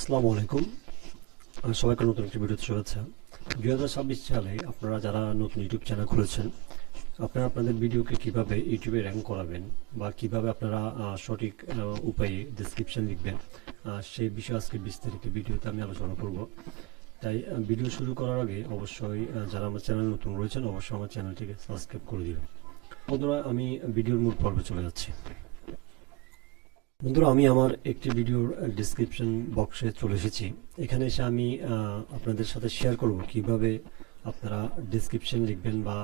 আসসালামু আলাইকুম। সবাইকে নতুন একটি ভিডিওতে শুভেচ্ছা। 2026 সালে আপনারা যারা নতুন ইউটিউব চ্যানেল খুলেছেন, আপনারা আপনাদের ভিডিওকে কিভাবে ইউটিউবে র্যাঙ্ক করাবেন বা কিভাবে আপনারা সঠিক উপায়ে ডেসক্রিপশন লিখবেন, সেই বিষয়ে আজকে বিস্তারিত ভিডিওতে আমি আলোচনা করব। তাই ভিডিও শুরু করার আগে অবশ্যই যারা আমার চ্যানেল নতুন রয়েছেন অবশ্যই আমার চ্যানেলটিকে সাবস্ক্রাইব করে দিবেন। বন্ধুরা, আমি ভিডিওর মূল পর্বে চলে যাচ্ছি। বন্ধুরা, আমি আমার একটি ভিডিওর ডিসক্রিপশন বক্সে চলে এসেছি। এখানে এসে আমি আপনাদের সাথে শেয়ার করব কিভাবে আপনারা ডিসক্রিপশন লিখবেন বা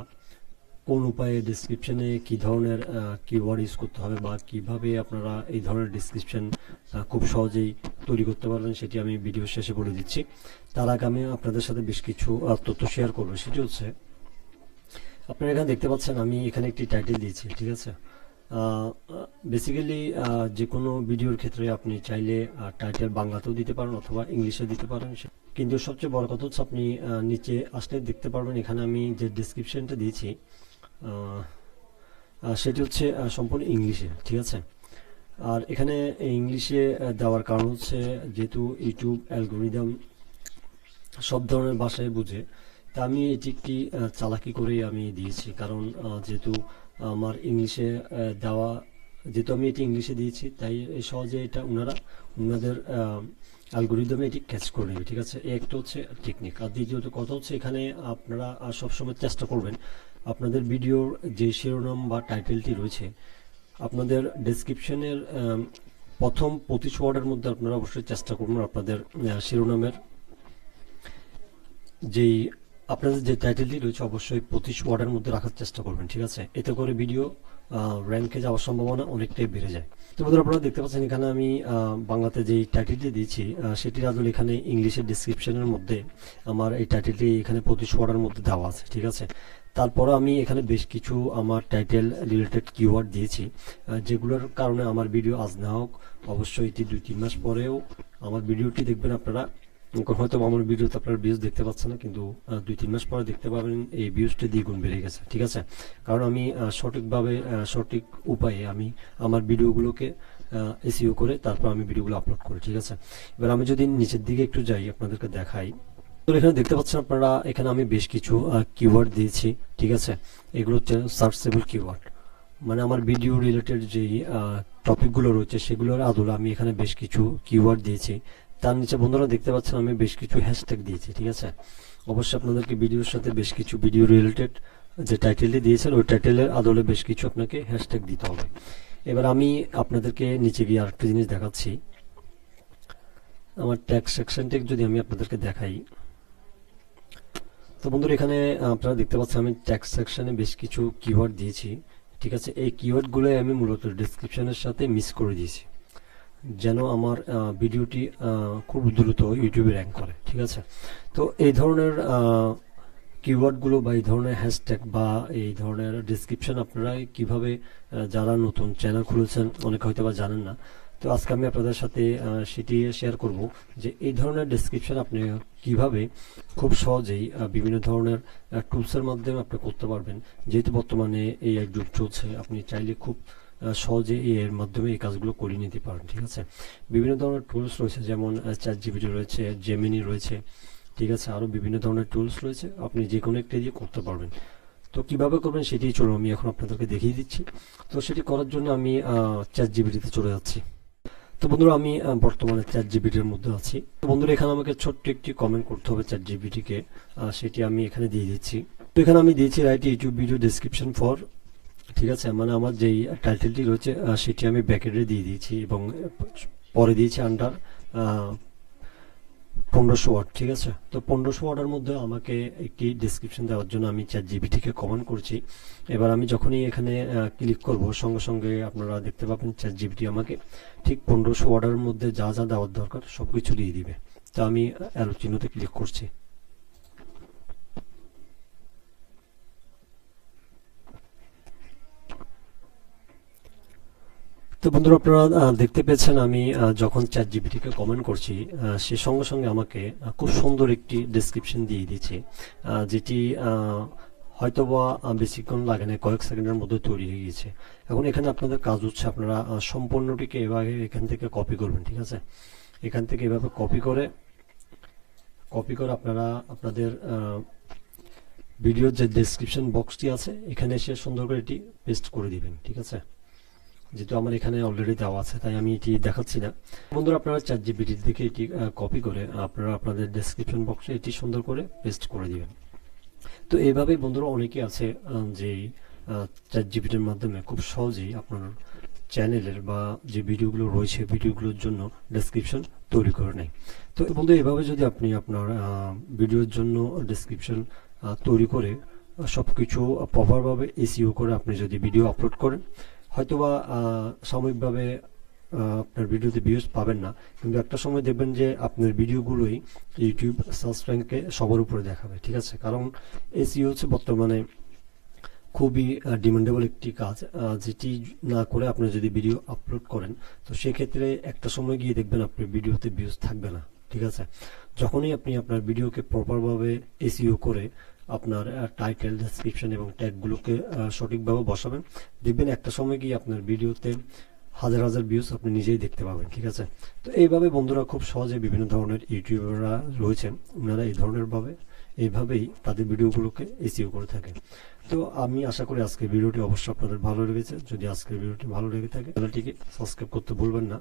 কোন উপায়ে ডিসক্রিপশনে কী ধরনের কিওয়ার্ড ইউজ করতে হবে বা কিভাবে আপনারা এই ধরনের ডিসক্রিপশন খুব সহজেই তৈরি করতে পারবেন, সেটি আমি ভিডিও শেষে বলে দিচ্ছি। তার আগে আমি আপনাদের সাথে বেশ কিছু তথ্য শেয়ার করব। সেটি হচ্ছে, আপনারা এখানে দেখতে পাচ্ছেন আমি এখানে একটি টাইটেল দিয়েছি, ঠিক আছে। বেসিক্যালি যে কোনো ভিডিওর ক্ষেত্রে আপনি চাইলে টাইটেল বাংলাতেও দিতে পারেন অথবা ইংলিশে দিতে পারেন, কিন্তু সবচেয়ে বড় কথা হচ্ছে আপনি নিচে আসলে দেখতে পারবেন এখানে আমি যে ডেসক্রিপশনটা দিয়েছি সেটি হচ্ছে সম্পূর্ণ ইংলিশে, ঠিক আছে। আর এখানে ইংলিশে দেওয়ার কারণ হচ্ছে যেহেতু ইউটিউব অ্যালগোরিদম সব ধরনের ভাষায় বুঝে, তা আমি এটি একটি চালাকি করেই আমি দিয়েছি। কারণ যেহেতু আমার ইংলিশে দেওয়া, যেহেতু আমি এটি ইংলিশে দিয়েছি, তাই সহজে এটা ওনাদের অ্যালগোরিদমে এটি ক্যাচ করে নেবে, ঠিক আছে। একটা হচ্ছে টেকনিক। আর দ্বিতীয়ত কথা হচ্ছে, এখানে আপনারা সবসময় চেষ্টা করবেন আপনাদের ভিডিওর যে শিরোনাম বা টাইটেলটি রয়েছে, আপনাদের ডেসক্রিপশনের প্রথম 25 ওয়ার্ডের মধ্যে আপনারা অবশ্যই চেষ্টা করবেন আপনাদের শিরোনামের যেই আপনাদের যে টাইটেলটি রয়েছে অবশ্যই 25 ওয়ার্ডের মধ্যে রাখার চেষ্টা করবেন, ঠিক আছে। এতে করে ভিডিও র্যাঙ্কে যাওয়ার সম্ভাবনা অনেকটাই বেড়ে যায়। তো বন্ধুরা, আপনারা দেখতে পাচ্ছেন এখানে আমি বাংলাতে যেই টাইটেলটি দিয়েছি সেটির আদলে এখানে ইংলিশের ডিসক্রিপশনের মধ্যে আমার এই টাইটেলটি এখানে 25 ওয়ার্ডের মধ্যে দেওয়া আছে, ঠিক আছে। তারপরে আমি এখানে বেশ কিছু আমার টাইটেল রিলেটেড কিওয়ার্ড দিয়েছি, যেগুলোর কারণে আমার ভিডিও আজ না হোক অবশ্যই এটি 2-3 মাস পরেও আমার ভিডিওটি দেখবেন আপনারা। হয়তো আমার ভিডিওতে আপনার ভিউজ দেখতে পাচ্ছেন না, কিন্তু 2-3 মাস পরে দেখতে পাবেন এই ভিউজটি দ্বিগুণ বেড়ে গেছে, ঠিক আছে। কারণ আমি সঠিকভাবে সঠিক উপায়ে আমি আমার ভিডিওগুলোকে এসইও করে তারপর আমি ভিডিওগুলো আপলোড করি, ঠিক আছে। এবার আমি যদি নিচের দিকে একটু যাই আপনাদেরকে দেখাই, তো এখানে দেখতে পাচ্ছেন আপনারা এখানে আমি বেশ কিছু কিওয়ার্ড দিয়েছি, ঠিক আছে। এগুলো হচ্ছে সার্চেবল কিওয়ার্ড, মানে আমার ভিডিও রিলেটেড যেই টপিকগুলো রয়েছে সেগুলোর আদলে আমি এখানে বেশ কিছু কিওয়ার্ড দিয়েছি। তার নিচে বন্ধুরা দেখতে পাচ্ছেন আমি বেশ কিছু হ্যাশট্যাগ দিয়েছি, ঠিক আছে। অবশ্যই আপনাদেরকে ভিডিওর সাথে বেশ কিছু ভিডিও রিলেটেড যে টাইটেলটি দিয়েছেন ওই টাইটেলের আদলে বেশ কিছু আপনাকে হ্যাশট্যাগ দিতে হবে। এবার আমি আপনাদেরকে নিচে গিয়ে আরেকটা জিনিস দেখাচ্ছি। আমার ট্যাগ সেকশনটি যদি আমি আপনাদেরকে দেখাই, তো বন্ধুরা এখানে আপনারা দেখতে পাচ্ছেন আমি ট্যাগ সেকশনে বেশ কিছু কিওয়ার্ড দিয়েছি, ঠিক আছে। এই কিওয়ার্ডগুলো আমি মূলত ডেসক্রিপশনের সাথে মিক্স করে দিয়েছি যেন আমার ভিডিওটি খুব দ্রুত ইউটিউবে র্যাঙ্ক করে, ঠিক আছে। তো এই ধরনের কিওয়ার্ডগুলো বা এই ধরনের হ্যাশট্যাগ বা এই ধরনের ডেসক্রিপশন আপনারা কিভাবে, যারা নতুন চ্যানেল খুলেছেন অনেকে হয়তো বা জানেন না, তো আজকে আমি আপনাদের সাথে সেটি শেয়ার করব যে এই ধরনের ডেসক্রিপশন আপনি কিভাবে খুব সহজেই বিভিন্ন ধরনের টুলসের মাধ্যমে আপনি করতে পারবেন। যেহেতু বর্তমানে এই এক যুগ চলছে, আপনি চাইলে খুব সহজে এর মাধ্যমে এই কাজগুলো করে নিতে পারেন, ঠিক আছে। বিভিন্ন ধরনের টুলস রয়েছে, যেমন চ্যাটজিপিটি রয়েছে, জেমিনি রয়েছে, ঠিক আছে। আরও বিভিন্ন ধরনের টুলস রয়েছে, আপনি যে কোনো একটা দিয়ে করতে পারবেন। তো কিভাবে করবেন সেটি চলো আমি এখন আপনাদেরকে দেখিয়ে দিচ্ছি। তো সেটি করার জন্য আমি চ্যাটজিপিটিতে চলে যাচ্ছি। তো বন্ধুরা, আমি বর্তমানে চ্যাটজিপিটির মধ্যে আছি। তো বন্ধুরা, এখানে আমাকে ছোট্ট একটি কমেন্ট করতে হবে চ্যাটজিপিটিকে, সেটি আমি এখানে দিয়ে দিচ্ছি। তো এখানে আমি দিয়েছি right YouTube video description for, ঠিক আছে। মানে আমার যেই টাইটেলটি রয়েছে সেটি আমি ব্র্যাকেটে দিয়ে দিয়েছি এবং পরে দিয়েছি আন্ডার 1500 ওয়ার্ড, ঠিক আছে। তো 1500 ওয়ার্ডের মধ্যে আমাকে একটি ডেসক্রিপশন দেওয়ার জন্য আমি চ্যাটজিপিটিকে কমেন্ট করছি। এবার আমি যখনই এখানে ক্লিক করব সঙ্গে সঙ্গে আপনারা দেখতে পাবেন চ্যাটজিপিটি আমাকে ঠিক 1500 ওয়ার্ডের মধ্যে যা যা দেওয়ার দরকার সব কিছু দিয়ে দিবে। তো আমি অ্যারো চিহ্নতে ক্লিক করছি। তো বন্ধুরা, আপনারা দেখতে পেয়েছেন আমি যখন চ্যাটজিপিটিকে কমেন্ট করছি সে সঙ্গে সঙ্গে আমাকে খুব সুন্দর একটি ডেসক্রিপশন দিয়ে দিয়েছে, যেটি হয়তোবা বেশিক্ষণ লাগে না, কয়েক সেকেন্ডের মধ্যে তৈরি হয়ে গেছে। এখন এখানে আপনাদের কাজ হচ্ছে আপনারা সম্পূর্ণটিকে এভাবে এখান থেকে কপি করবেন, ঠিক আছে। এখান থেকে এভাবে কপি করে আপনারা আপনাদের ভিডিওর যে ডেসক্রিপশন বক্সটি আছে এখানে এসে সুন্দর করে এটি পেস্ট করে দিবেন। ঠিক আছে, যেহেতু আমার এখানে অলরেডি দেওয়া আছে তাই আমি এটি দেখাচ্ছি না। বন্ধুরা আপনারা ChatGPT থেকে এটি কপি করে আপনারা আপনাদের ডেসক্রিপশন বক্সে এটি সুন্দর করে পেস্ট করে দিবেন। তো এইভাবে বন্ধুরা অনেকে আছে যে ChatGPT-র মাধ্যমে খুব সহজেই আপনার চ্যানেলের বা যে ভিডিওগুলো রয়েছে ভিডিওগুলোর জন্য ডেসক্রিপশন তৈরি করে নেয়। তো বন্ধু এভাবে যদি আপনি আপনার ভিডিওর জন্য ডেসক্রিপশন তৈরি করে সবকিছু প্রপারভাবে এসইও করে আপনি যদি ভিডিও আপলোড করেন, হয়তোবা সাময়িকভাবে আপনার ভিডিওতে ভিউজ পাবেন না, কিন্তু একটা সময় দেখবেন যে আপনার ভিডিওগুলোই ইউটিউব সার্চ র্যাঙ্কে সবার উপরে দেখাবে। ঠিক আছে, কারণ এসইও হচ্ছে বর্তমানে খুবই ডিমান্ডেবল একটি কাজ, যেটি না করে আপনি যদি ভিডিও আপলোড করেন তো সেক্ষেত্রে একটা সময় গিয়ে দেখবেন আপনার ভিডিওতে ভিউজ থাকবে না। ঠিক আছে, যখনই আপনি আপনার ভিডিওকে প্রপারভাবে এসইও করে আপনার টাইটেল, ডেসক্রিপশন এবং ট্যাগগুলোকে সঠিকভাবে বসাবেন, দেখবেন একটা সময় গিয়ে আপনার ভিডিওতে হাজার হাজার ভিউজ আপনি নিজেই দেখতে পাবেন। ঠিক আছে, তো এইভাবে বন্ধুরা খুব সহজে বিভিন্ন ধরনের ইউটিউবাররা রয়েছেন, ওনারা এইভাবেই তাদের ভিডিওগুলোকে এসইও করে থাকে। তো আমি আশা করি আজকের ভিডিওটি অবশ্যই আপনাদের ভালো লেগেছে। যদি আজকের ভিডিওটি ভালো লেগে থাকে চ্যানেলটিকে সাবস্ক্রাইব করতে ভুলবেন না।